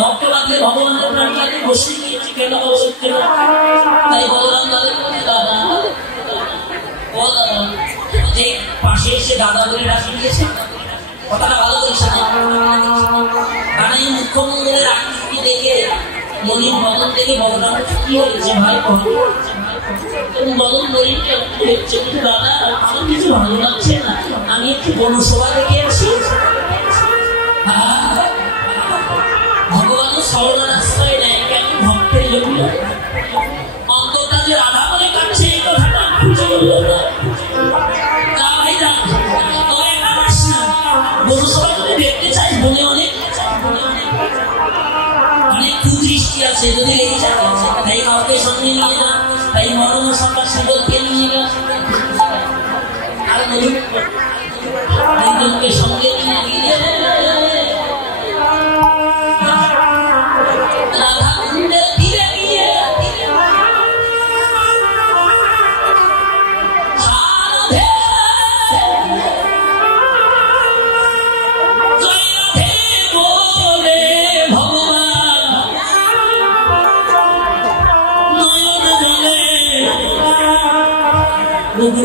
ভক্ত লাগলে ভগবান বসে গিয়েছি কেন বসে না তাই বললাম দাদা ও দাদা যে পাশে এসে দাদা বলে ডাকি দিয়েছে কথাটা ভালো করে শোনা কারণ এই মুখ্যমন্ত্রীর আকৃতি দেখে মনির বদন দেখে বললাম কি হয়েছে ভাই বদন মনির হচ্ছে কিন্তু দাদা আমার কিছু ভালো লাগছে না আমি একটু বনসভা দেখে আসি ভগবান সরলা রাস্তায় নেয় কেন ভক্তের জন্য অন্তরটা যে রাধা বলে কাটছে এই কথাটা খুঁজে বললো না বনসভা যদি দেখতে চাই বনে অনেক কুদৃষ্টি আছে যদি লেগে যায় তাই কাউকে সঙ্গে নিয়ে না তাই মরণ সরকার সুযোগকে নিয়ে গেল আর দুজনকে সঙ্গে নিয়ে গিয়ে রাধা কুণ্ডের তীরে গিয়ে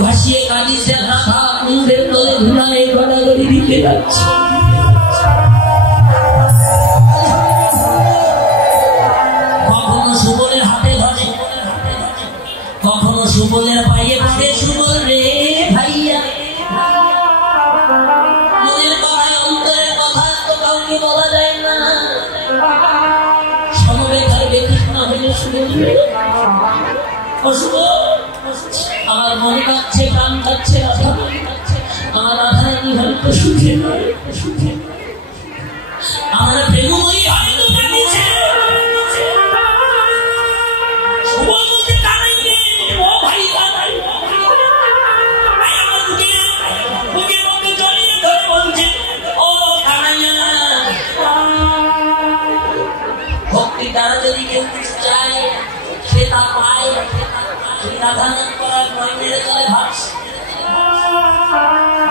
ভাসিয়ে কাঁদিছে রাধা কুণ্ডের তলে ধুলায় গড়াগড়ি দিতে যাচ্ছে কখনো সুবলের হাতে ধরে কখনো সুবলের পায়ে পড়ে সুবল রে ভাইয়া মনের কথায় অন্তরের কথা তো কাউকে বলা যায় না সমবেতার ব্যতীত না হলে সুবল অশুভ আমার মন কাচ্ছে প্রাণ কাচ্ছে রাধা আমার রাধারানী হয়তো সুখে নয় সুখে আমার প্রেমময়ী হয়তো কাঁদিছে সুবল বলতে কাঁদাইবে ও ভাই কাঁদাই আমার বুকের মধ্যে জড়িয়ে ধরে বলছে ও কাঁদাইয়া ভক্তি দ্বারা যদি কেউ কিছু চায় সে তা পায় রাধানাম করার পরে মেরে চলে ভাস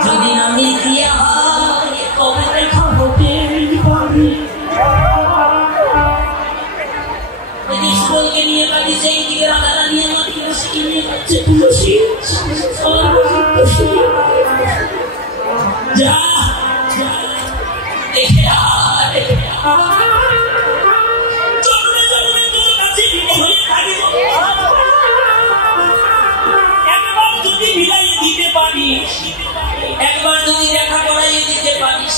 যদি নামি দিয়া হয় কবে দেখা হতে সুবলকে নিয়ে কাটি সেই দিকে রাধারানী আমার তুলসীকে নিয়ে যাচ্ছে তুলসী যা দেখে চলুনে চলুনে তোর কাছে হয়ে থাকিব যদি মিলাইয়ে দিতে পারিস একবার যদি দেখা করাইয়ে দিতে পারিস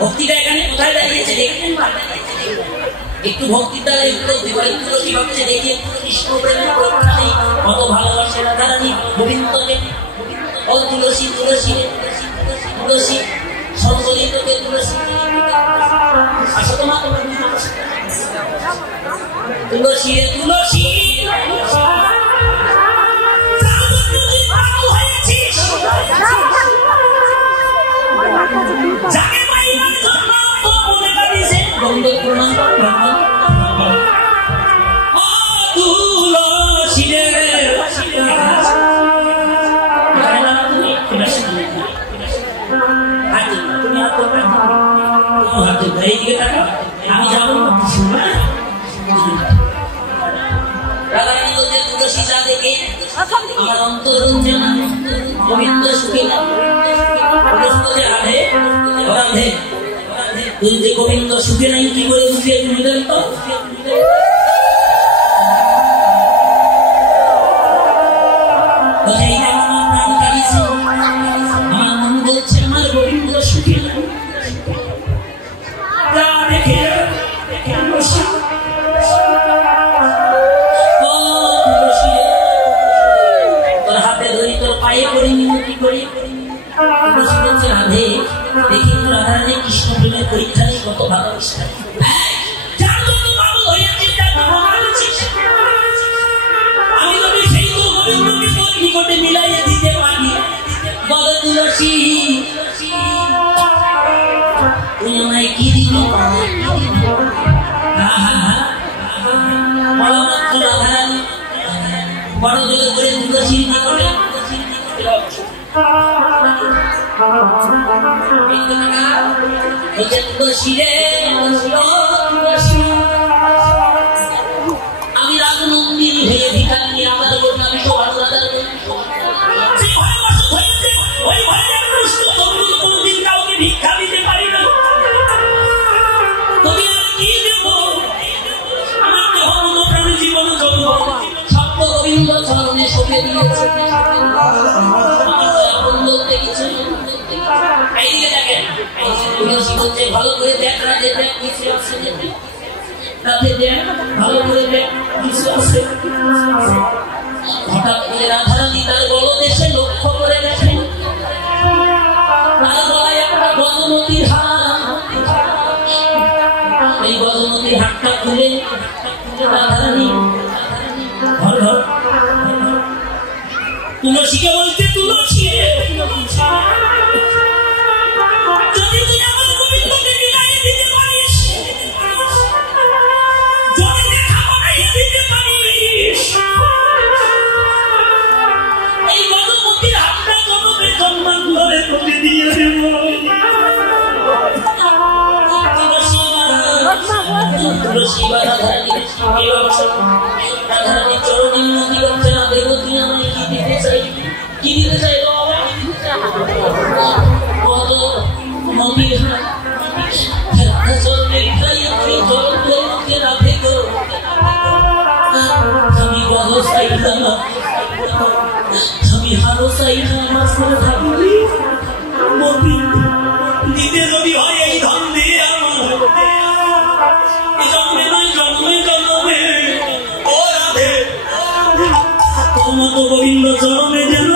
ভক্তিটা এখানে কোথায় দাঁড়িয়েছে দেখেন একটু ভক্তির দ্বারা একটু তুলসী ভাবছে দেখি একটু কৃষ্ণ প্রেমের পরীক্ষা নেই কত ভালোবাসে রাধারানী গোবিন্দকে ও তুলসী তুলসী তুলসী সংগঠিতকে তুলসী আসো তোমার তুলসী তুলসী আমি যাবো আমার অন্তর গোবিন্দ সুখী না রাধে রাধে তুই যে গোবিন্দ সুখে নাই কি করে বুঝিয়ে তুললেন তো আমার প্রাণ কাঁদিছে আমার মন বলছে আমার গোবিন্দ সুখে নাই দেখে তোর হাতে ধরি তোর পায়ে করি মিনতি করি রাধে দেখি তো রাধারানী কৃষ্ণ প্রেমের পরীক্ষা নেই কত ভালোবাসা আমি যদি সেই তো গোবিন্দকে তোর নিকটে মিলাইয়ে দিতে পারি বল তুলসী তুই আমায় কি দিবি রাধারানী বড় জোরে করে তুলসীর নিকটে Thank you. বলছে তুলসী রে আমি রাজনন্দিনী হয়ে ভিখারি নিয়ে আদার করুন আমি সবার আদার করুন ওই ভয়ে কোনদিন কাউকে ভিক্ষা দিতে পারি না তুমি আর কি দেব আমার দেহ মন প্রাণ জীবন যৌবন সপ্ত গোবিন্দ চরণে সঁপে দিয়েছে এইদিকে দেখেন বলছে ভালো করে দেখ রাধে দেখ কিছু আছে রাধে দেখ ভালো করে দেখ কিছু আছে হঠাৎ করে রাধারানী তার গলদেশে লক্ষ্য করে দেখেন তার গলায় একটা গজমতির হার এই গজমতির হারটা খুলে রাধারানী ঘর ঘর তুলসীকে বলতে তুলসী যদি তুই আমার গোবিন্দকে বিদায় দিতে পারিস যদি দেখা পাইয়ে দিতে পারিস এই গজমতির হাতটা জনমে জন্মান ধরে তোকে দিয়ে দেব তুলসী রাধারানী চরণী নদী করছে না দেবতী আমায় কি দিতে চাই কি দিতে চাই কত নদীর আমি বড় চাই না আমি হারো চাই না আমার সাথে থাকবি দিতে যদি হয় এই ধন দিয়ে আমার জন্মে নয় জন্মে জন্মে ও রাধে তোমার তো গোবিন্দ চরণে যেন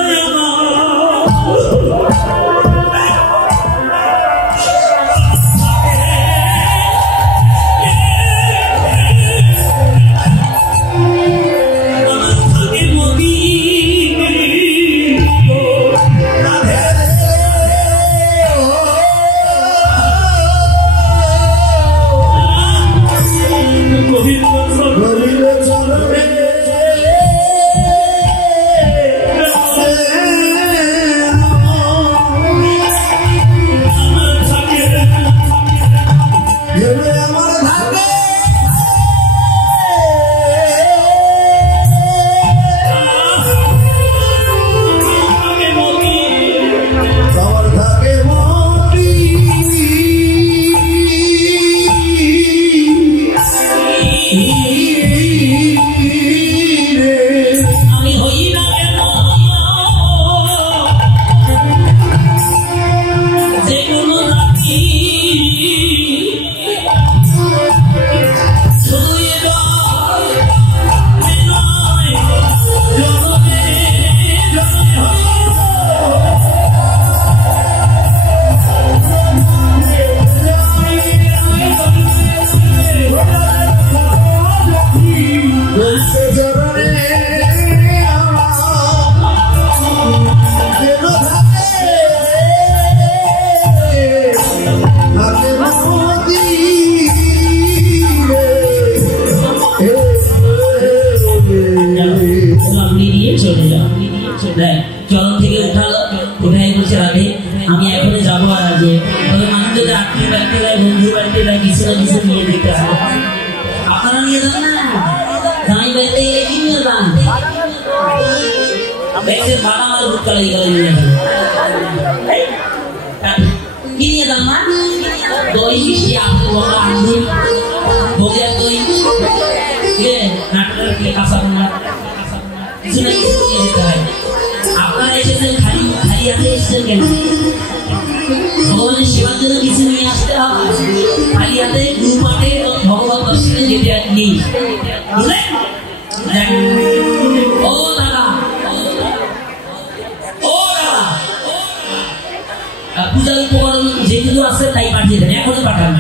চরণ থেকে উঠালো উঠাই বলছে রাধে আমি এখনই যাবো আর আগে তবে মানুষদের আত্মীয় বাড়িতে যায় বন্ধু বাড়িতে যায় কিছু না কিছু নিয়ে যেতে হবে আপনারা নিয়ে যান না জামাই বাড়িতে গেলে কি নিয়ে যান ব্যাগের বাবা আমার ভূত কালাই গেলে নিয়ে যান কি নিয়ে যান মা দই মিষ্টি আপেল বড় আঙ্গুর ভোগের দই নাটকের কাঁচা কিছু না কিছু নিয়ে যেতে হয় আপনারা এসেছেন খালি খালি হাতে এসেছেন কেন ভগবানের সেবার জন্য কিছু নিয়ে আসতে হবে খালি হাতে দুপাটে ভগবান দর্শনে যেতে নেই বুঝলেন ও দাদা ও দাদা পূজার উপকরণ যেগুলো আছে তাই পাঠিয়ে দেন এখনই পাঠান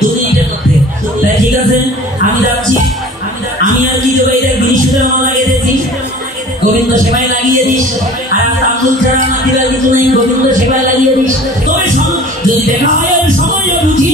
2 মিনিটের মধ্যে তাই ঠিক আছে আমি যাচ্ছি আমি আর কি দেবো এটা বৃহস্পতিবার মালা গেঁথেছি গোবিন্দ সেবায় লাগিয়ে দিস আর তামুল ছাড়া আমার দিবার কিছু নেই গোবিন্দ সেবায় লাগিয়ে দিস তবে যদি দেখা হয় ওই সময় বুঝি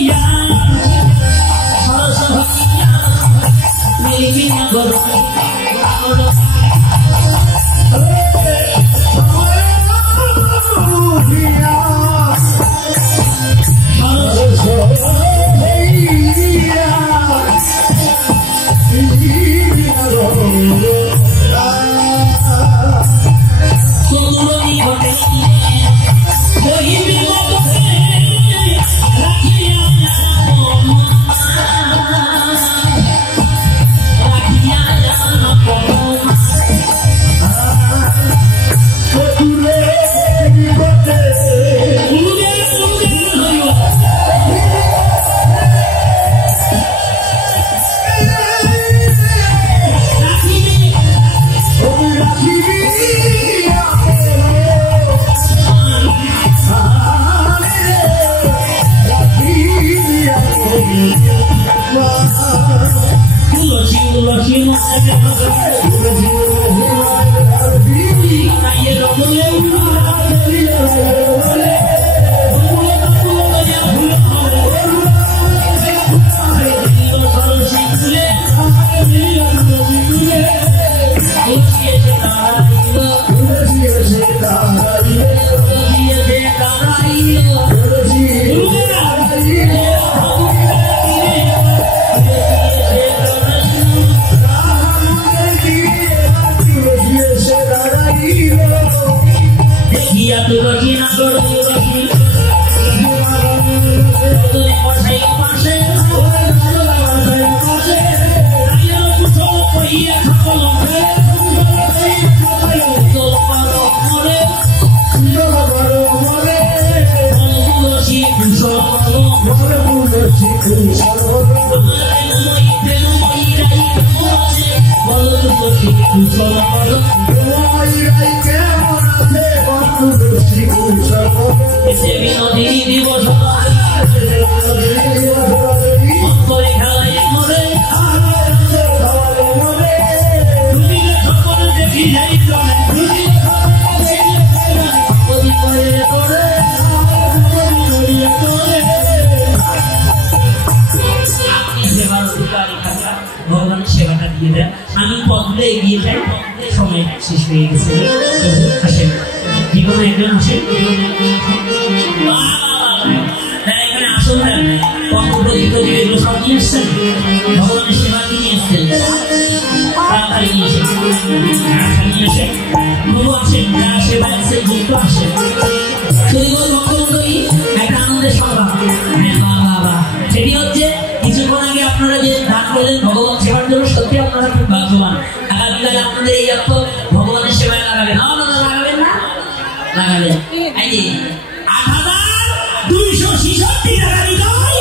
তুলসী তুলসী আমি পদে এগিয়ে যাই সময় শেষ হয়ে গেছে আসেন জীবনে একজন আসেন এখানে আসুন এগুলো সব নিয়ে এসছেন ভগবানের সেবা নিয়ে এসছেন তাড়াতাড়ি নিয়ে এসে প্রভু আসেন যারা সেবা এসে যুক্ত আসেন শুধু ভক্তমণ্ডলী একটা আনন্দের সংবাদ সেটি হচ্ছে কিছুক্ষণ আগে আপনারা যে দান করলেন ভগবান সেবার জন্য সত্যি আপনারা খুব ভাগ্যবান আগামীকালে আপনাদের এই অর্থ ভগবানের সেবায় লাগাবেন লাগাবেন না লাগাবেন এই যে ৮,২৬৬ টাকা দিতে হয়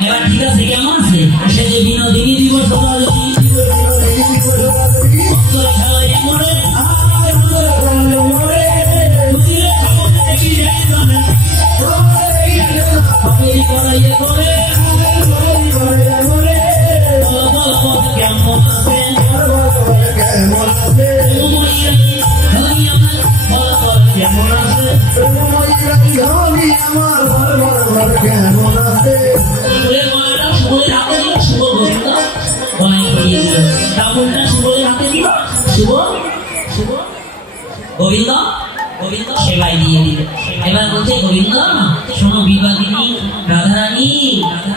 এবার ঠিক আছে কেমন আছে সে যে বিনোদিনী দিবস গোবিন্দ গোবিন্দ সেবাই দিয়ে দিল এবার বলছে গোবিন্দ শোনো বিবাদিনী রাধারানী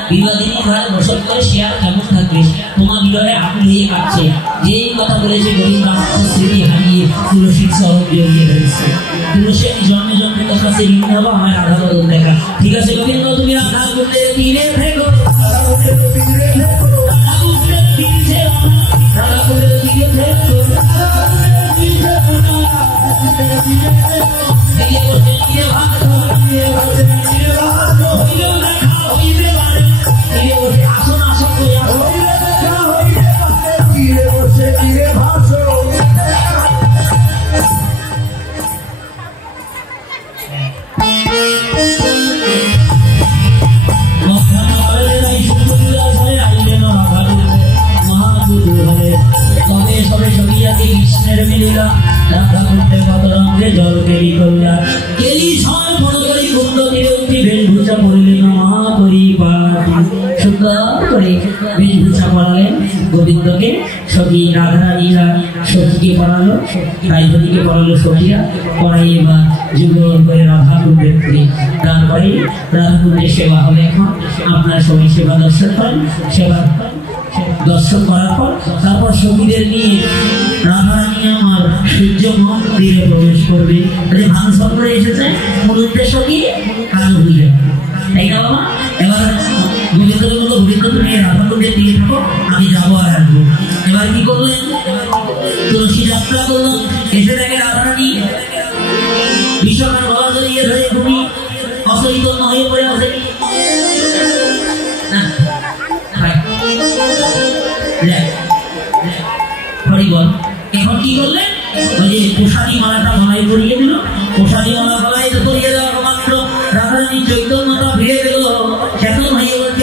বিবাদিনী ঘরে বসত করে সে আর কেমন থাকবে তোমার বিবাহে আকুল হয়ে কাটছে যে কথা বলেছে গোবিন্দ আমার স্মৃতি হারিয়ে তুলসীর চরণ জড়িয়ে ধরেছে তুলসী আমি জন্মে জন্মে তোর কাছে ঋণ হবো আমার রাধা বদল দেখা ঠিক আছে গোবিন্দ তুমি রাধা বলতে তীরে থেকো জল কেলি করলা কেলি ছয় বড় করে কুন্দ তীরে উঠি বেশভূষা পড়লেন সুন্দর করে বেশভূষা পড়ালেন গোবিন্দকে সখী রাধারানীরা সখীকে পড়ালো রাইধনীকে পড়ালো সখীরা পড়াইয়ে বা যুগল করে রাধা কুণ্ডের করে তারপরে রাধা কুণ্ডের সেবা হবে এখন আপনারা সবাই সেবা দর্শন করেন সেবা দর্শন করার পর তারপর সখীদের নিয়ে রাধারানী আমার সূর্য মন্দিরে প্রবেশ করবে ভানু সঙ্গে এসেছে মূল উদ্দেশ্য কি কাজ বুঝে তাই না বাবা এবার গোবিন্দ বললো গোবিন্দ তুমি রাধা কুণ্ডে দিয়ে থাকো আমি যাবো আর আসবো এবার কি করলেন তুলসী যাত্রা করলো এসে দেখে রাধারানী ভীষণ গলা জড়িয়ে ধরে তুমি অচৈতন্য হয়ে পড়ে আছে হরিবল এখন কি করলেন ওই যে প্রসাদী মালাটা গলায় পরিয়ে দিয়ে দিল, প্রসাদী